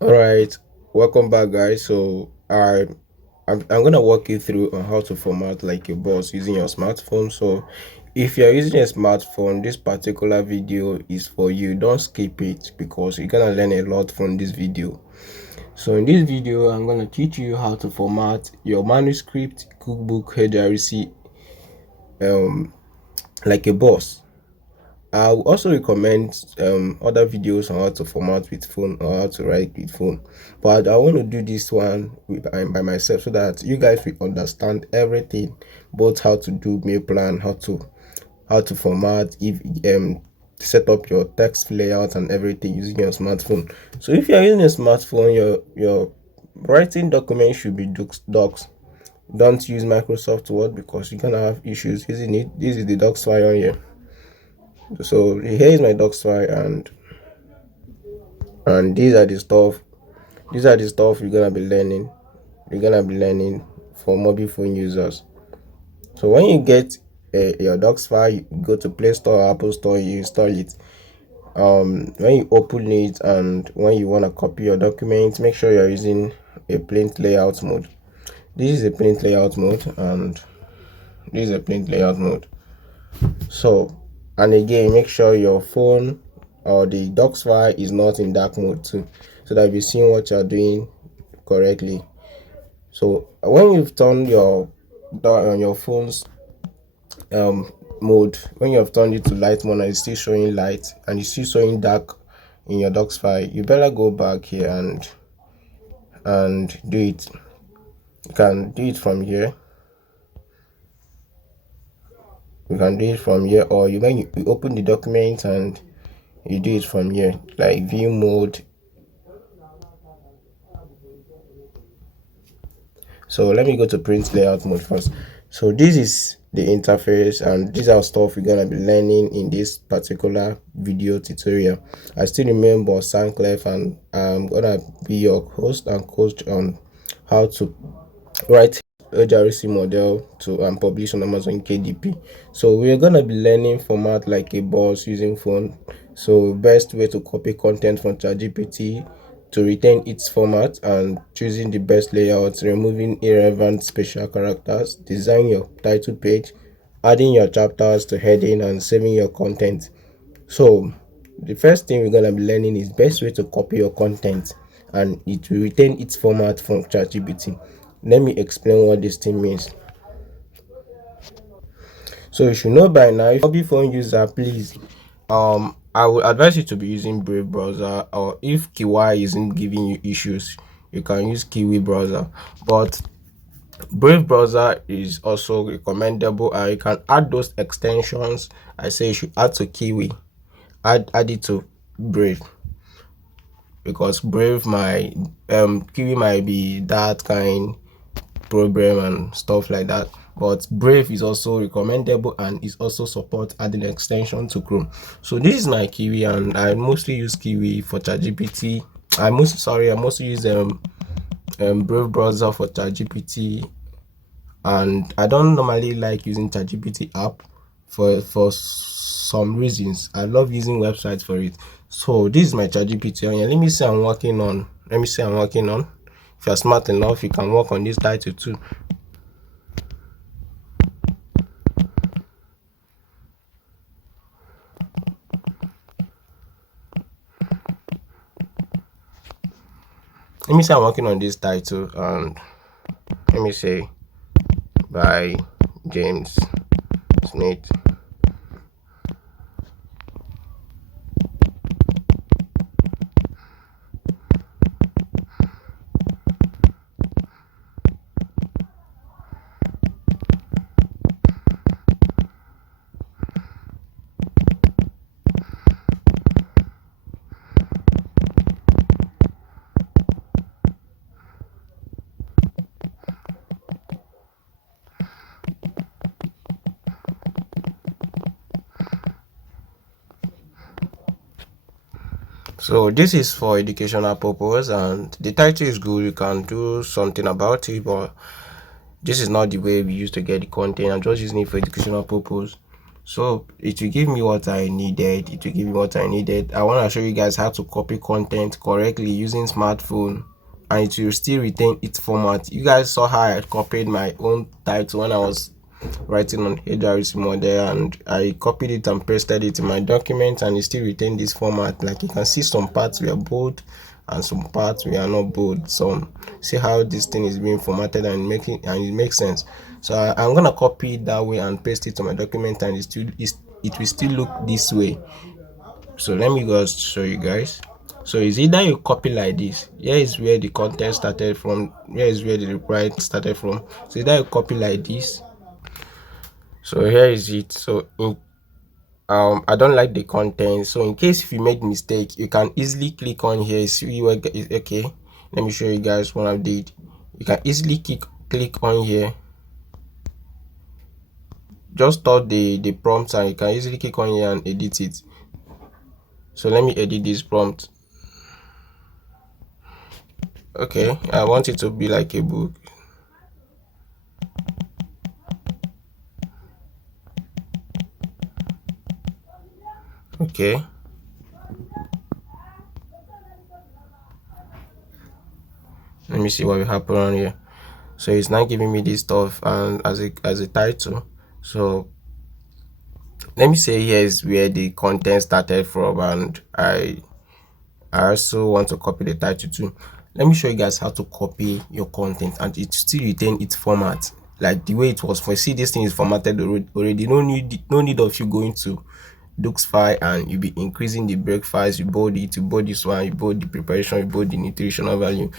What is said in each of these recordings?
All right, welcome back, guys. I'm gonna walk you through on how to format like your boss using your smartphone. So, if you're using a smartphone, this particular video is for you. Don't skip it because you're gonna learn a lot from this video. So, in this video, I'm gonna teach you how to format your manuscript, cookbook, HRC, um, like a boss. I'll also recommend other videos on how to format with phone or how to write with phone, but I want to do this one by myself so that you guys will understand everything, both how to do mail plan, how to format, if set up your text layout and everything using your smartphone. So if you're using a smartphone, your writing document should be docs. Don't use Microsoft Word because you're gonna have issues using it. This is the docs file here. So here is my docs file, and these are the stuff you're gonna be learning for mobile phone users. So when you get your docs file, you go to Play Store or Apple Store, you install it. When you open it and when you want to copy your document, make sure you're using a plain layout mode. This is a plain layout mode, and this is a plain layout mode. So, and again, make sure your phone or the docs file is not in dark mode too, so that you're seeing what you're doing correctly. So when you've turned your phone's mode, when you have turned it to light mode and it's still showing light and it's still showing dark in your docs file, you better go back here and do it. You can do it from here. You can do it from here, or you open the document and you do it from here, like view mode. So let me go to print layout mode first. So this is the interface, and these are stuff we're gonna be learning in this particular video tutorial. I still remember Sanclef, and I'm gonna be your host and coach on how to write a JRC model to publish on Amazon KDP. So we're gonna be learning format like a boss using phone. So best way to copy content from ChatGPT, to retain its format, and choosing the best layouts, removing irrelevant special characters, design your title page, adding your chapters to heading, and saving your content. So the first thing we're gonna be learning is best way to copy your content and it will retain its format from ChatGPT. Let me explain what this thing means. So you should know by now, if you're a mobile phone user, please, I would advise you to be using Brave browser, or if Kiwi isn't giving you issues, you can use Kiwi browser. But Brave browser is also recommendable, and you can add those extensions. I say you should add to Kiwi, add it to Brave, because Brave might Kiwi might be that kind problem and stuff like that, but Brave is also recommendable and is also support adding extension to Chrome. So this is my Kiwi, and I mostly use Kiwi for ChatGPT. I mostly use Brave browser for ChatGPT, and I don't normally like using ChatGPT app for some reasons. I love using websites for it. So this is my ChatGPT on here. Let me say I'm working on. If you're smart enough, you can work on this title too. Let me say I'm working on this title, and let me say by James Smith. So this is for educational purpose, and the title is good. You can do something about it, but this is not the way we used to get the content. I'm just using it for educational purpose. So it will give me what I needed. I want to show you guys how to copy content correctly using smartphone, and it will still retain its format. You guys saw how I copied my own title when I was writing on HRC model, and I copied it and pasted it in my document, and it still retained this format. Like you can see, some parts were bold and some parts we are not bold. So see how this thing is being formatted and it makes sense. So I'm gonna copy it that way and paste it to my document, and it will still look this way. So let me just show you guys. So it's either you copy like this. Here is where the content started from. Here is where the reply started from. So either you copy like this. So here is it. So I don't like the content. So in case if you make mistake, you can easily click on here. See what is okay. Let me show you guys what I did. You can easily click on here. Just start the prompt, and you can easily click on here and edit it. So let me edit this prompt. Okay, I want it to be like a book. Okay, let me see what will happen on here. So it's not giving me this stuff and as a title. So let me say here is where the content started from, and I also want to copy the title too. Let me show you guys how to copy your content and it still retain its format like the way it was for. See, this thing is formatted already. No need of you going to Dux file and you'll be increasing the break files. You bold it, you bold this one, you bold the preparation, you bold the nutritional value.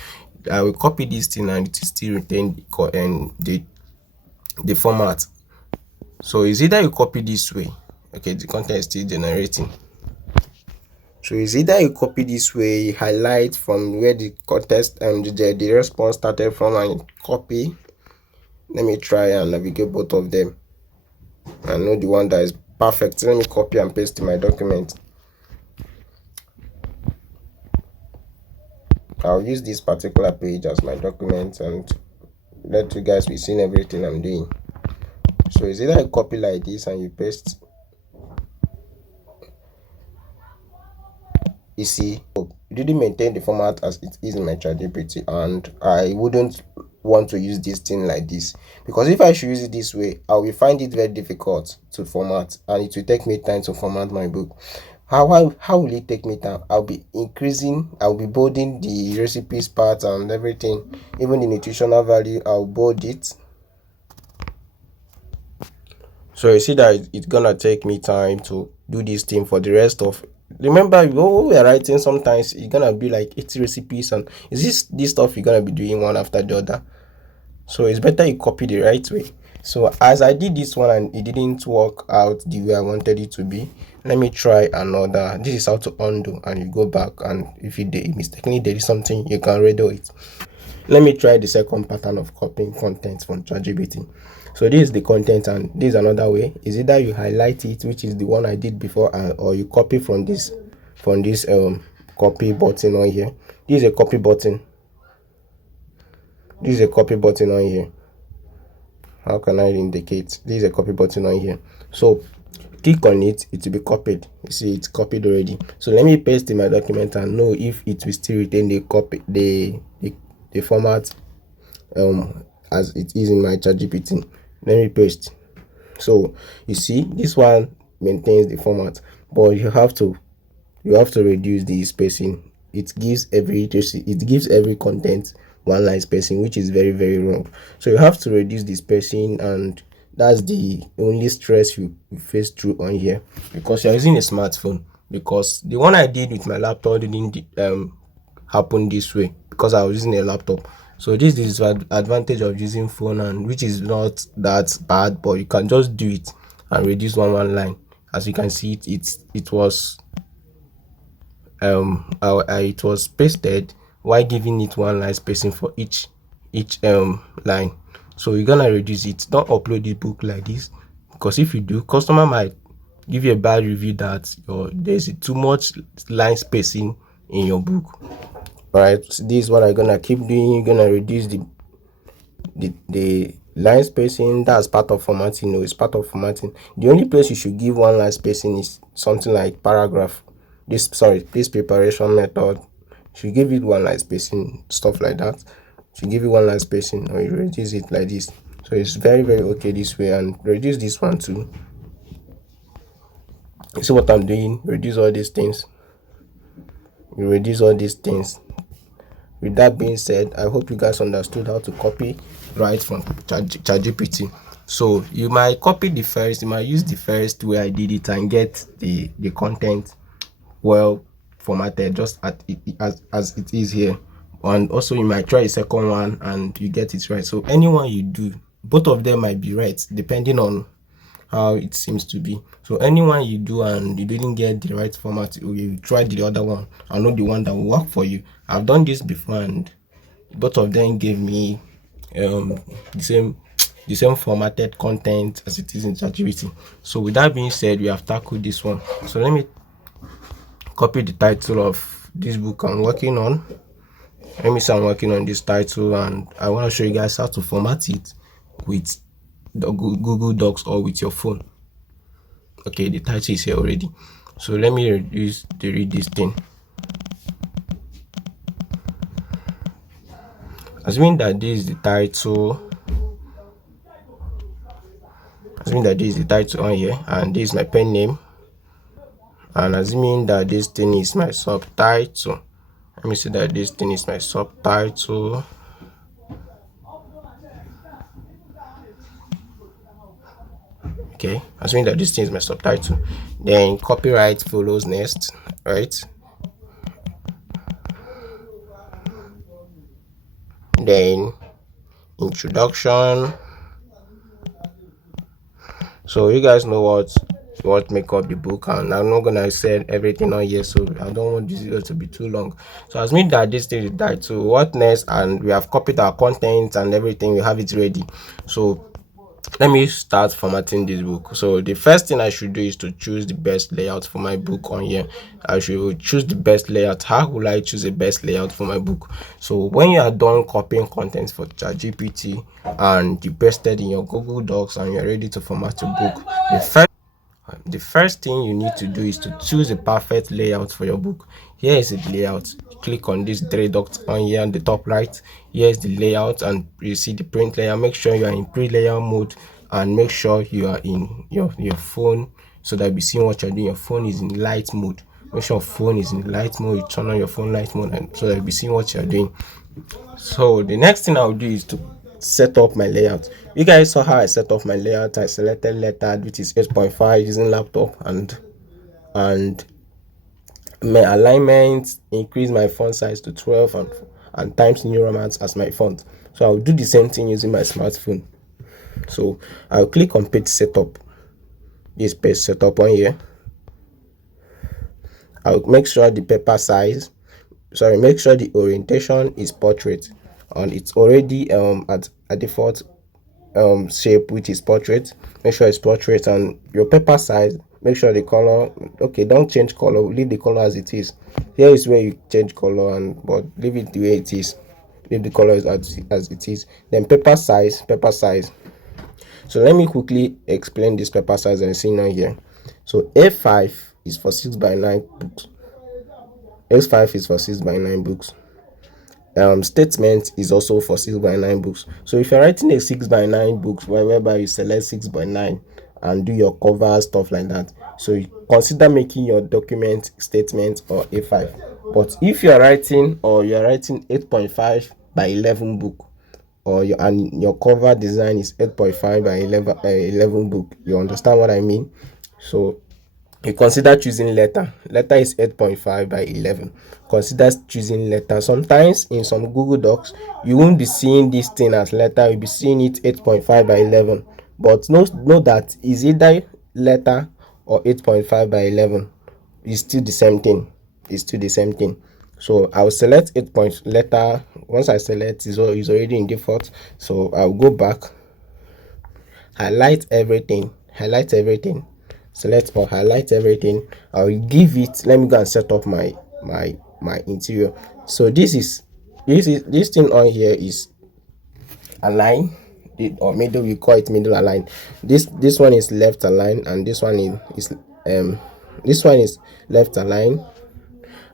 I will copy this thing and it will still retain the format. So it's either you copy this way. Okay, the content is still generating. So it's either you copy this way, you highlight from where the context and the response started from and copy. Let me try and navigate both of them and know the one that is perfect. Let me copy and paste in my document. I'll use this particular page as my document and let you guys be seeing everything I'm doing. So it's either you copy like this and you paste. You see, it didn't maintain the format as it is in my ChatGPT, and I wouldn't want to use this thing like this, because if I should use it this way, I will find it very difficult to format and it will take me time to format my book. How will it take me time? I'll be bolding the recipes part and everything, even the nutritional value. I'll bold it. So you see that it's gonna take me time to do this thing for the rest of. Remember, when we are writing, sometimes it's gonna be like 80 recipes, and is this stuff you're gonna be doing one after the other. So it's better you copy the right way. So as I did this one and it didn't work out the way I wanted it to be, let me try another. This is how to undo, and you go back, and if you mistakenly did something, you can redo it. Let me try the second pattern of copying content from ChatGPT. So this is the content, and this is another way. Is either you highlight it, which is the one I did before, or you copy from this copy button on here. This is a copy button. This is a copy button on here. How can I indicate? This is a copy button on here. So click on it, it will be copied. You see, it's copied already. So let me paste in my document and know if it will still retain the format as it is in my ChatGPT. Let me paste. So you see, this one maintains the format, but you have to reduce the spacing. It gives every content one line spacing, which is very, very wrong. So you have to reduce the spacing, and that's the only stress you face through on here, because you're using a smartphone. Because the one I did with my laptop didn't happen this way, because I was using a laptop. So this is the advantage of using phone, and which is not that bad, but you can just do it and reduce one line. As you can see, it was it was pasted while giving it one line spacing for each line. So you're gonna reduce it. Don't upload the book like this, because if you do, customer might give you a bad review that there's too much line spacing in your book. All right, so this is what I'm gonna keep doing. You're gonna reduce the Line spacing, that's part of formatting. No, it's part of formatting. The only place you should give one line spacing is something like paragraph. This preparation method should give it one line spacing, stuff like that. Should give it one line spacing, or you reduce it like this. So it's very, very okay this way. And reduce this one too. You see what I'm doing? Reduce all these things. You reduce all these things. With that being said, I hope you guys understood how to copy right from ChatGPT. So you might copy the first, you might use the first way I did it and get the content well formatted, just as it is here. And also you might try a second one and you get it right. So anyone you do, both of them might be right depending on how it seems to be. So anyone you do and you didn't get the right format, you try the other one and know the one that will work for you. I've done this before and both of them gave me the same formatted content as it is in ChatGPT. So with that being said, we have tackled this one. So let me copy the title of this book I'm working on. Let me say I'm working on this title and I want to show you guys how to format it with the Google Docs or with your phone. Okay, the title is here already. So let me read this thing. Assuming that this is the title, on here, and this is my pen name, and assuming that this thing is my subtitle. Let me see that this thing is my subtitle. Okay, assuming that this thing is my subtitle, then copyright follows next, right? Then introduction. So you guys know what make up the book, and I'm not gonna say everything on here, so I don't want this video to be too long. So as mean that this thing is title, what next, and we have copied our content and everything, we have it ready. So let me start formatting this book. So the first thing I should do is to choose the best layout for my book on here. I should choose the best layout. How will I choose the best layout for my book? So when you are done copying content for ChatGPT and you pasted in your Google Docs and you're ready to format your book, the first thing you need to do is to choose a perfect layout for your book. Here is the layout. Click on this three dots on here on the top right. Here is the layout, and you see the print layer. Make sure you are in print layer mode and make sure you are in your phone so that you see what you're doing. Your phone is in light mode. Make sure your phone is in light mode. You turn on your phone light mode and so that you see what you're doing. So the next thing I'll do is to set up my layout. You guys saw how I set up my layout. I selected letter, which is 8.5 using laptop, and my alignment, increase my font size to 12 and Times New Roman as my font. So I'll do the same thing using my smartphone. So I'll click on page setup. This page setup on here. I'll make sure the paper size, make sure the orientation is portrait, and it's already at a default shape, which is portrait. Make sure it's portrait, and your paper size, make sure the color, okay, don't change color, leave the color as it is. Here is where you change color, but leave it the way it is. Leave the color as it is. Then paper size. So let me quickly explain this paper size I'm seeing on here. So A5 is for 6x9 books. A5 is for 6x9 books. Statement is also for 6x9 books. So if you're writing a 6x9 books whereby you select 6x9 and do your cover stuff like that, so you consider making your document statement or A5. But if you're writing 8.5 by 11 book, or your cover design is 8.5 by 11 book, you understand what I mean? So you consider choosing letter is 8.5 by 11. Consider choosing letter. Sometimes in some Google Docs you won't be seeing this thing as letter, you'll be seeing it 8.5 by 11, but know that is either letter or 8.5 by 11. It's still the same thing. So I'll select 8 point letter. Once I select, is already in default, so I'll go back, highlight everything, select or highlight everything. I'll give it, let me go and set up my interior. So this thing on here is align. or middle, we call it middle align. This one is left align, and this one is this one is left align,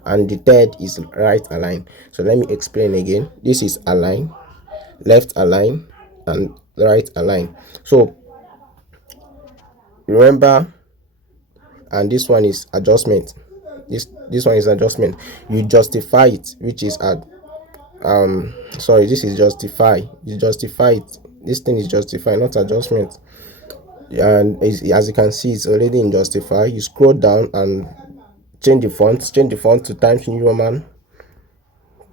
and the third is right align. So let me explain again. This is align, left align, and right align. So remember, and this one is adjustment. This one is adjustment. You justify it, which is at sorry, this is justify. You justify it. This thing is justify, not adjustment. And as you can see, it's already in justify. You scroll down and change the font to Times New Roman,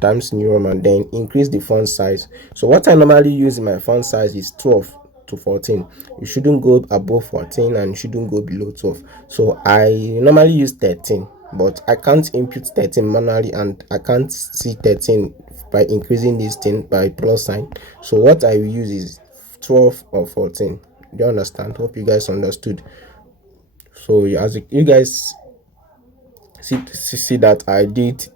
then increase the font size. So what I normally use in my font size is 12 to 14. You shouldn't go above 14 and you shouldn't go below 12. So I normally use 13, but I can't input 13 manually, and I can't see 13 by increasing this thing by plus sign. So what I will use is 12 or 14. Do you understand? Hope you guys understood. So as you guys see that I did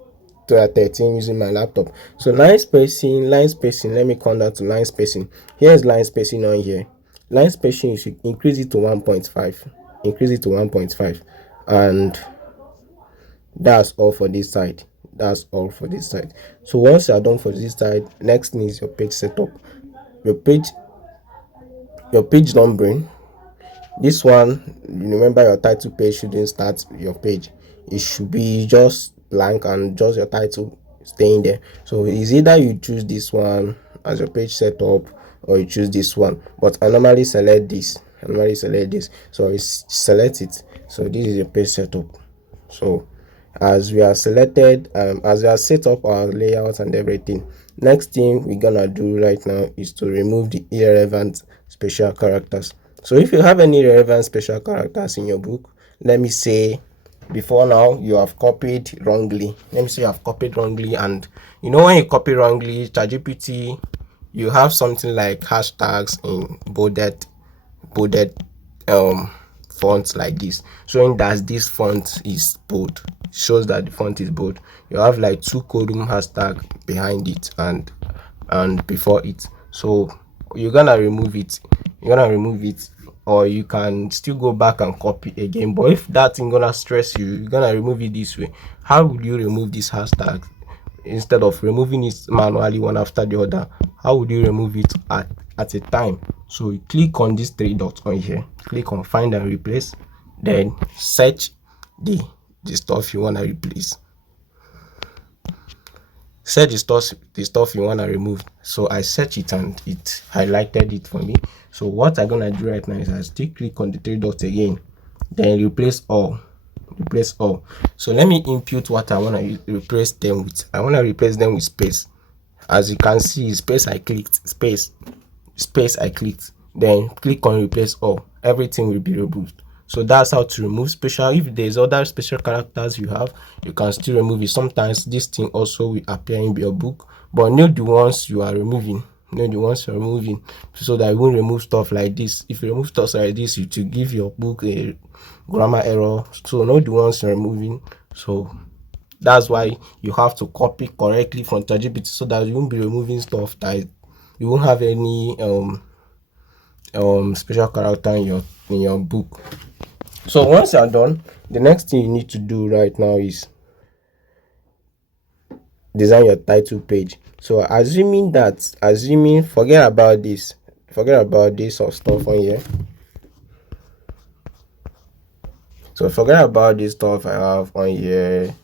to 13 using my laptop. So line spacing, let me come down to line spacing. Here's line spacing on here. Line spacing, you should increase it to 1.5. Increase it to 1.5, and that's all for this side. That's all for this side. So once you are done for this side, next thing is your page setup. Your page numbering. This one, remember, your title page shouldn't start your page. It should be just blank and just your title staying there. So it's either you choose this one as your page setup, or you choose this one, but I normally select this. So I select it. So this is your page setup. So as we are selected, as we are set up our layout and everything, next thing we're gonna do right now is to remove the irrelevant special characters. So if you have any relevant special characters in your book, let me say before now you have copied wrongly. Let me say you have copied wrongly, and you know when you copy wrongly, ChatGPT, you have something like hashtags in bolded fonts like this, showing that this font is bold, shows that the font is bold. You have like 2 column hashtag behind it and before it. So you're gonna remove it, or you can still go back and copy again. But if that thing gonna stress you, you're gonna remove it this way. How would you remove this hashtag? Instead of removing it manually one after the other, how would you remove it at a time? So you click on these 3 dots on here, click on find and replace, then search the stuff you want to replace. Search the stuff you want to remove. So I search it and it highlighted it for me. So what I'm gonna do right now is I still click on the 3 dots again, then replace all. So let me input what I want to replace them with. I want to replace them with space. As you can see, space I clicked, space I clicked, then click on replace all. Everything will be removed. So that's how to remove special. If there's other special characters you have, you can still remove it. Sometimes this thing also will appear in your book, but know the ones you are removing. So that you won't remove stuff like this. If you remove stuff like this, it will give your book a grammar error. So know the ones you're removing. So that's why you have to copy correctly from ChatGPT, so that you won't be removing stuff that you won't have any special character in your book. So once you're done, the next thing you need to do right now is design your title page. So forget about this or stuff on here. So forget about this stuff I have on here.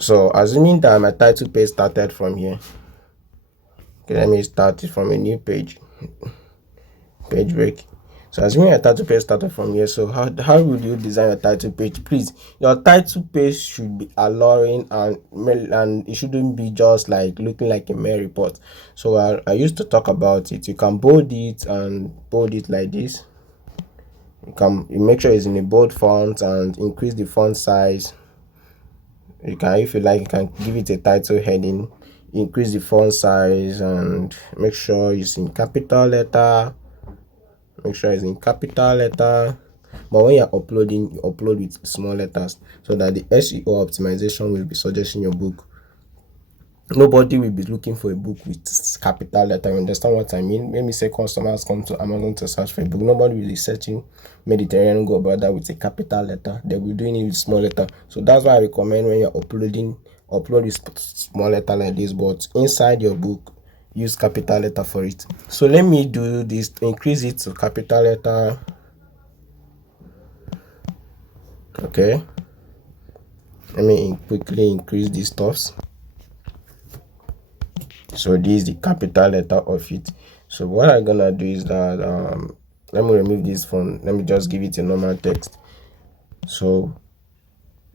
So assuming that my title page started from here, okay, let me start it from a new page break. So assuming your title page started from here, so how will you design a title page? Please, your title page should be alluring, and it shouldn't be just like looking like a mail report. So I used to talk about it. You can bold it like this. You make sure it's in a bold font and increase the font size. You can, if you like, you can give it a title heading, increase the font size, and make sure it's in capital letter. But when you're uploading, you upload with small letters, so that the SEO optimization will be suggesting your book. Nobody will be looking for a book with capital letter. You understand what I mean? Let me say customers come to Amazon to search for a book. Nobody will be searching Mediterranean Gold Brother with a capital letter. They'll be doing it with small letter. So that's why I recommend when you're upload with small letter like this, but inside your book, use capital letter for it. So let me do this, increase it to capital letter. Okay. Let me quickly increase these stuffs. So this is the capital letter of it. So what I'm gonna do is that let me remove this font. Let me just give it a normal text. So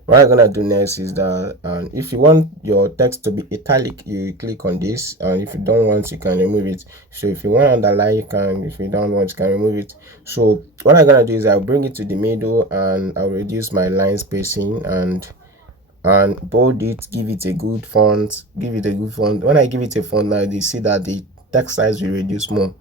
what I'm gonna do next is that if you want your text to be italic, you click on this, and if you don't want, you can remove it. So if you want to underline, you can. If you don't want, you can remove it. So what I'm gonna do is I'll bring it to the middle, and I'll reduce my line spacing and bold it, give it a good font, When I give it a font now, you see that the text size will reduce more.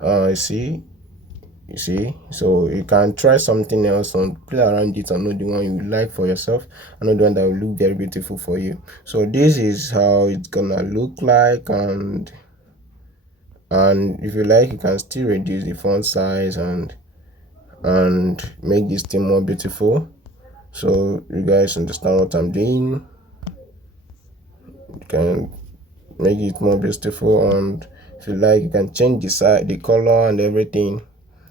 You see, so you can try something else and play around it and know the one you like for yourself, and know the one that will look very beautiful for you. So this is how it's gonna look like, and if you like, you can still reduce the font size and make this thing more beautiful. So you guys understand what I'm doing. You can make it more beautiful, and if you like, you can change the color and everything.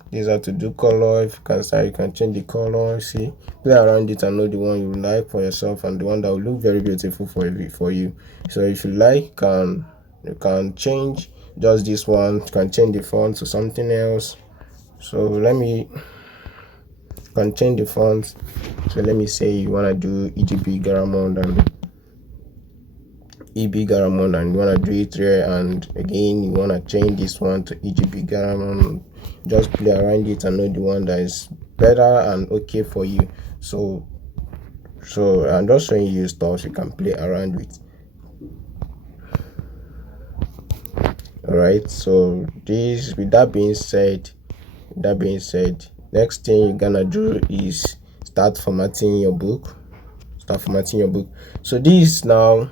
These are to do color. If you can start, you can change the color. See, play around it and know the one you like for yourself, and the one that will look very beautiful for you. So if you like, you can change just this one. You can change the font to something else. So can change the font. So let me say you want to do EGB Garamond and EB Garamond, and you want to do it here, and again you want to change this one to EGB Garamond. Just play around it and know the one that is better and okay for you. So I'm just showing you stuff you can play around with. All right, so this with that being said, next thing you're gonna do is start formatting your book. So this now,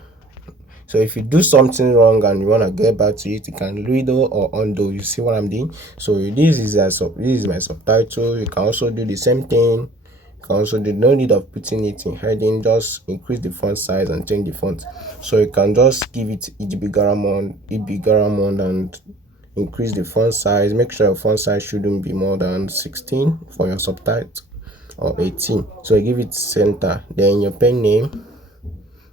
so if you do something wrong and you want to get back to it, you can redo or undo. You see what I'm doing? So this is my subtitle. You can also do the same thing. You can also do, no need of putting it in heading, just increase the font size and change the font. So you can just give it EB Garamond and increase the font size. Make sure your font size shouldn't be more than 16 for your subtitle, or 18. So you give it center. Then your pen name,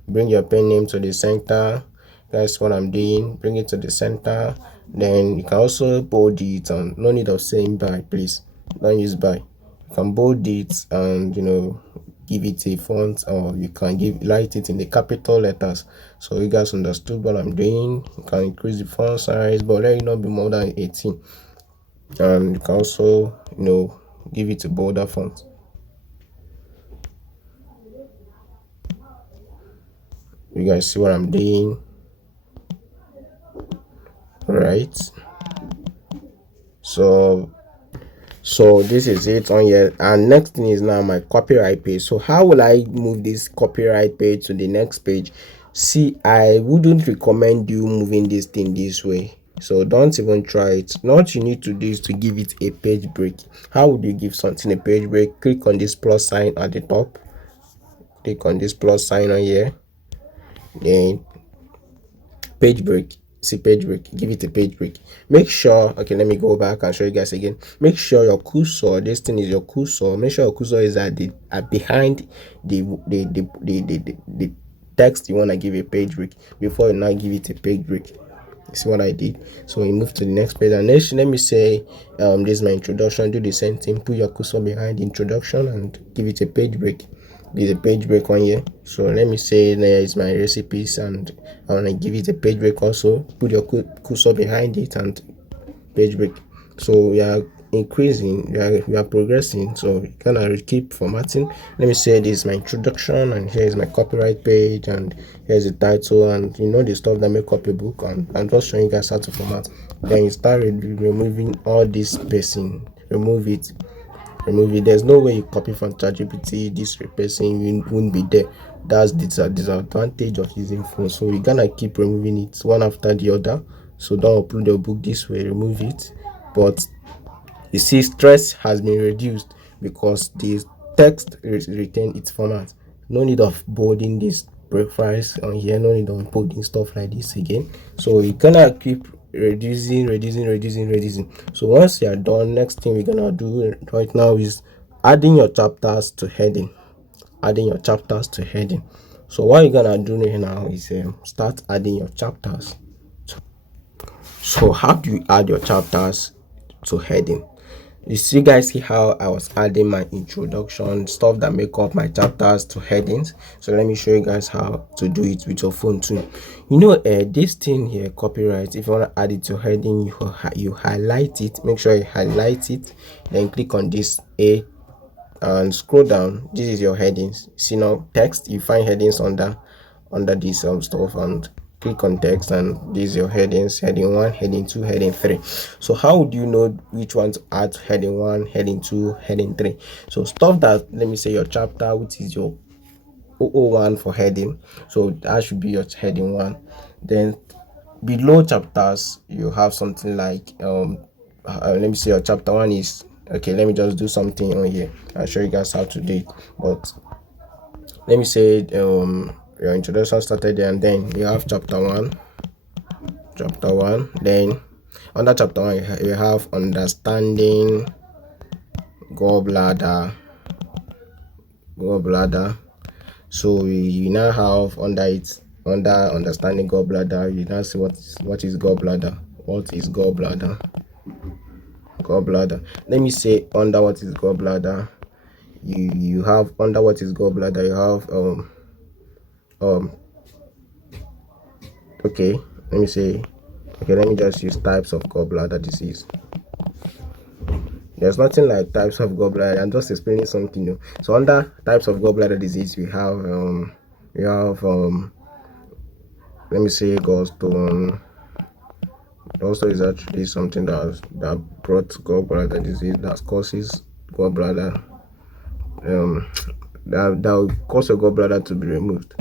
bring your pen name to the center. That's what I'm doing. Bring it to the center. Then you can also bold it, and no need of saying by, please don't use by. You can bold it and give it a font, or you can light it in the capital letters. So you guys understood what I'm doing. You can increase the font size, but let it not be more than 18. And you can also give it a bolder font. You guys see what I'm doing? Right, so this is it on here. And next thing is now my copyright page. So how will I move this copyright page to the next page? See, I wouldn't recommend you moving this thing this way, so don't even try it. What you need to do is to give it a page break. How would you give something a page break? Click on this plus sign at the top, click on this plus sign on here, then page break. See, page break, give it a page break. Make sure, okay, let me go back and show you guys again. Make sure your cursor, this thing is your cursor. Make sure your cursor is at behind the text you want to give a page break before you now give it a page break. You see what I did? So we move to the next page, and next, let me say this is my introduction. Do the same thing. Put your cursor behind the introduction and give it a page break. There's a page break on here. So let me say there is my recipes, and I want to give it a page break also. Put your cursor behind it and page break. So we are increasing, we are progressing. So you can keep formatting. Let me say this is my introduction, and here is my copyright page, and here's the title, and the stuff that make up a book. And I'm just showing you guys how to format. Then you start removing all this spacing. Remove it. There's no way you copy from ChatGPT. This spacing won't be there. That's the disadvantage of using phone. So you're gonna keep removing it one after the other. So don't upload your book this way, remove it. But you see, stress has been reduced because the text retain its format. No need of bolding this profiles on here, no need of bolding stuff like this again. So you're gonna keep reducing. So once you are done, next thing we're gonna do right now is adding your chapters to heading. So what you're gonna do now is start adding your chapters. So how do you add your chapters to heading? You see, guys, see how I was adding my introduction stuff that make up my chapters to headings. So let me show you guys how to do it with your phone too. You know, this thing here, copyright, if you want to add it to heading, you highlight it, make sure you highlight it, then click on this A and scroll down. This is your headings. See now, text, you find headings under this stuff, and click on text, and this is your headings: heading 1, heading 2, heading 3. So how would you know which one to add? Heading 1, heading 2, heading 3. So stuff that, let me say, your chapter, which is your 001 for heading, so that should be your heading 1. Then below chapters you have something like let me say your chapter 1 is, okay, let me just do something on here. I'll show you guys how to do it. But let me say your introduction started there, and then you have chapter 1. Then under chapter 1 you have understanding gallbladder. So you now have under understanding gallbladder, you now see what is gallbladder. Let me say under what is gallbladder, you have under what is gallbladder, you have okay, let me just use types of gallbladder disease. There's nothing like types of gallbladder, I'm just explaining something new. So under types of gallbladder disease we have let me say gallstone. Also is actually something that brought gallbladder disease, that causes gallbladder that will cause your gallbladder to be removed.